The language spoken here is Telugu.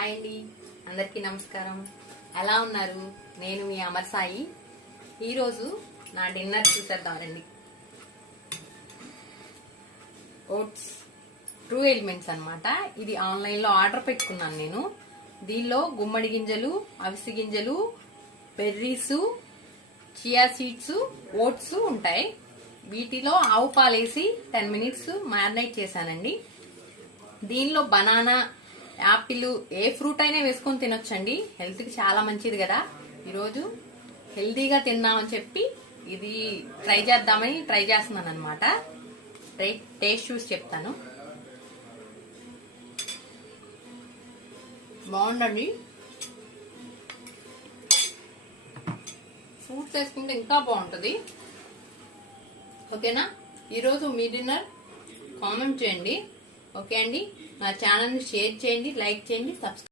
హాయ్ అండి, అందరికీ నమస్కారం. ఎలా ఉన్నారు? నేను మీ అమర్ సాయి. ఈరోజు నా డిన్నర్ చూసేద్దామండి. ఓట్స్ ట్రూ ఎలిమెంట్స్ అన్నమాట. ఇది ఆన్లైన్లో ఆర్డర్ పెట్టుకున్నాను నేను. దీనిలో గుమ్మడి గింజలు, అవిసె గింజలు, బెర్రీస్, చియా సీడ్స్, ఓట్స్ ఉంటాయి. వీటిలో ఆవు పాలేసి 10 మినిట్స్ మ్యారినేట్ చేశానండి. దీనిలో బనానా, యాపిల్, ఏ ఫ్రూట్ అయినా వేసుకొని తినొచ్చండి. హెల్త్ కి చాలా మంచిది కదా. ఈరోజు హెల్తీగా తిందామని చెప్పి ఇది ట్రై చేస్తున్నాను అనమాట. టేస్ట్ చూసి చెప్తాను. బాగుందండి. ఫ్రూట్స్ వేసుకుంటే ఇంకా బాగుంటుంది. ఓకేనా? ఈరోజు మీ డిన్నర్ కామెంట్ చేయండి. ఓకే అండి. నా ఛానల్ని షేర్ చేయండి, లైక్ చేయండి, సబ్స్క్రైబ్